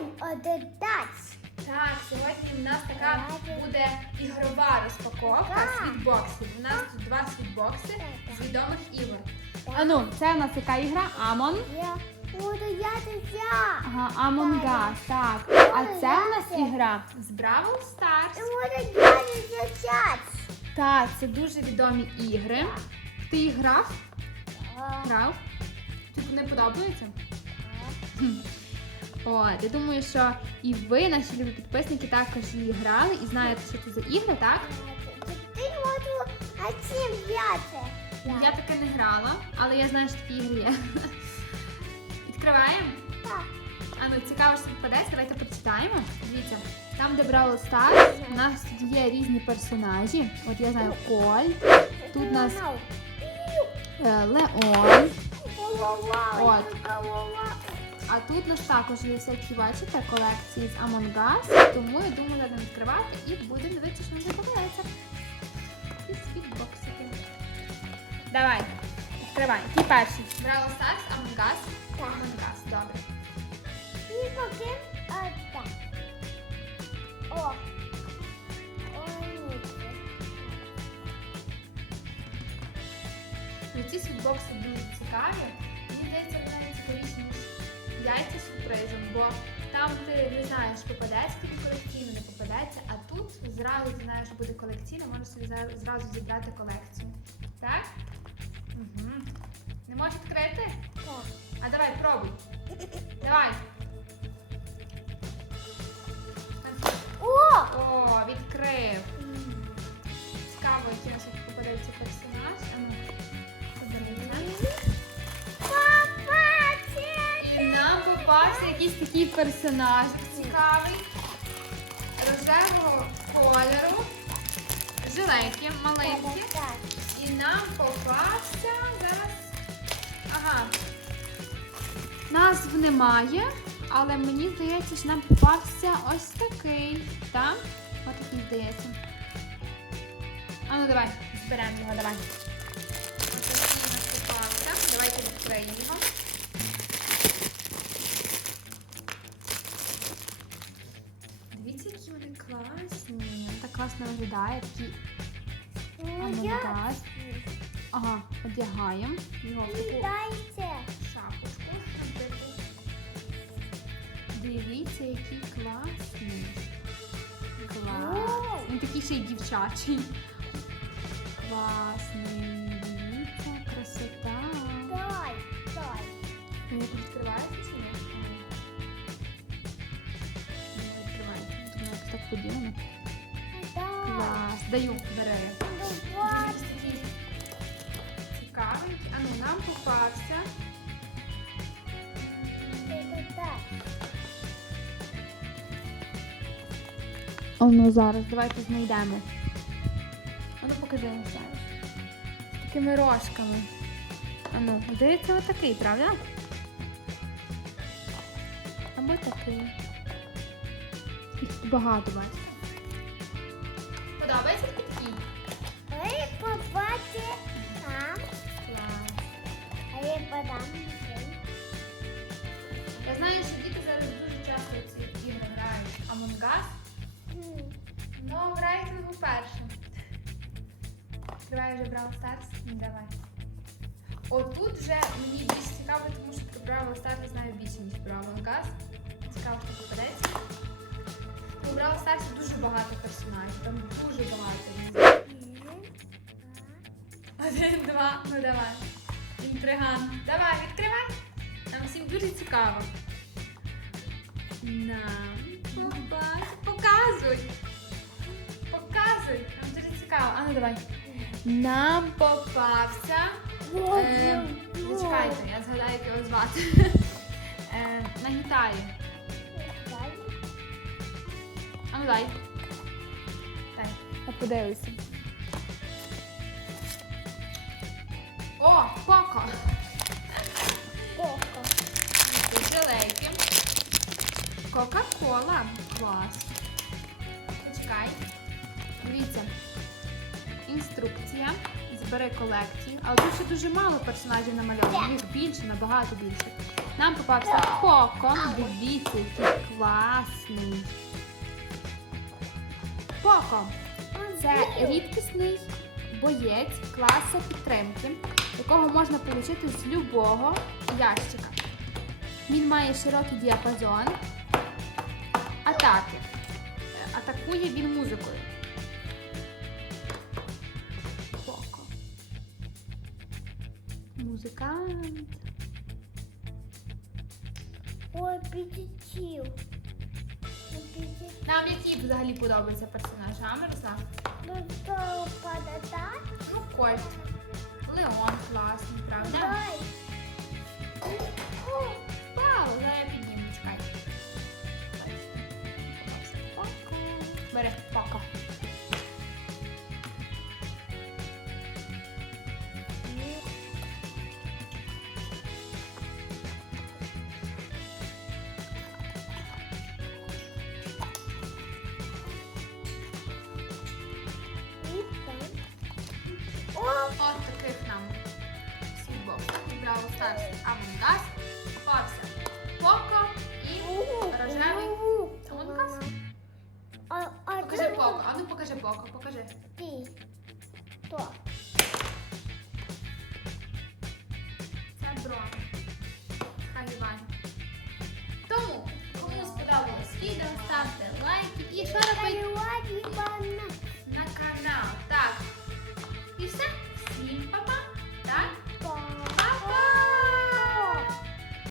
будемо одержати. Так, сьогодні в нас така буде ігрова розпаковка світбоксів. У нас тут два світбокси з відомих ігор. Ану, це у нас яка ігра? Амон. Я буду яти я. Ага, Us, так. А це у нас ігра. З Бравл Я Старс. буду яти зачат. Так, це дуже відомі ігри. Ти їх грав? Грав? Тобі не подобається? Хм. От, я думаю, що і ви, наші любі підписники, також її грали і знаєте, що це за ігри, так? Ти можу взяти. Я таке не грала, але я знаю, що такі ігри є. Відкриваємо. Так. А ну цікаво, що попадеться, давайте прочитаємо. Дивіться, там, де Бравл Старс, у нас тут є різні персонажі. От я знаю Коль, Тут у нас е, Леон. От. А тут у нас також є всякі, бачите, колекції з Among Us, тому я думаю, треба відкривати і будемо дивитися, що нам попадається. І спідбоксики. Давай, відкривай. Який перший? Брала Stars, Among Us. Among Us, добре. Бо там ти не знаєш, попадеться тобі колекційно, не попадеться, а тут зразу ти знаєш, що буде колекційно, можеш собі зразу зібрати колекцію. Так? Угу. Не можеш відкрити? Так. А давай, пробуй. Давай. О! О, відкрив. Цікаво, який нас тут попадається персонаж. Подивіться. Попався якийсь такий персонаж цікавий, рожевого кольору, жилетки маленькі. І нам попався зараз. Ага, Назв немає, але мені здається, що нам попався ось такий. Так? Ось такий здається. А ну давай, зберемо його, давай. ось такий нас попався. Давайте відкриємо класно виглядає, такий Us. Ага, одягаємо його в таку дайте. Шапочку. Дивіться, який класний. Клас. Він такий ще й дівчачий. Класний. Дивіться, красота. Дай, дай. Він відкривається чи ні? Не відкривайте. Тут воно якось так поділено. Даю. Давай. Ось. А ну нам попався. О, ну зараз, давайте знайдемо. А ну покажи нам зараз. З такими рожками. А ну, здається, отакий, правда? Або такий. Їх багато, бачите? Подобається такий? Ой, побачи. Клас. А я подам. Я знаю, що діти зараз дуже часто в ці ігри грають Among Us, але грають не вперше. Відкриваю вже Brawl Stars? Ну, Давай. Отут вже мені більш цікаво, тому що про Brawl Stars знаю більше, ніж про Among Us. Цікаво, що попадеться. У Brawl Stars дуже багато персонажів, там дуже багато. Один, два, ну давай. Інтриган. Давай, відкривай. Нам всім дуже цікаво. Нам побач. Показуй. Показуй. Нам дуже цікаво. А ну давай. Нам попався. Е, зачекайте, я згадаю, як його звати. Е, на гітарі. Ну дай. Дай. А подивися. О, Коко. Коко. Тут жилейки. Кока-кола. Клас. Почекай. Дивіться. Інструкція. Збери колекцію. Але тут ще дуже мало персонажів намальовано. Їх більше, набагато більше. Нам попався Поко. Дивіться, який класний. Поко. Це рідкісний боєць класу підтримки, якого можна отримати з любого ящика. Він має широкий діапазон атаки. Е, Атакує він музикою. Поко. Музикант. Ой, підтів. Нам які взагалі подобаються персонажі, а Мирослав? Ну. Ну, Кольт. Леон класний, правда? Вау, зараз я підніму, чекай. Поко. Бери, Brawl Stars Among Us попався Поко і рожевий Тункас. Покажи Поко, а ну покажи Поко, покажи. Це дрон. Таліван. Тому, кому сподобалось відео, ставте лайки і шарапайте на канал.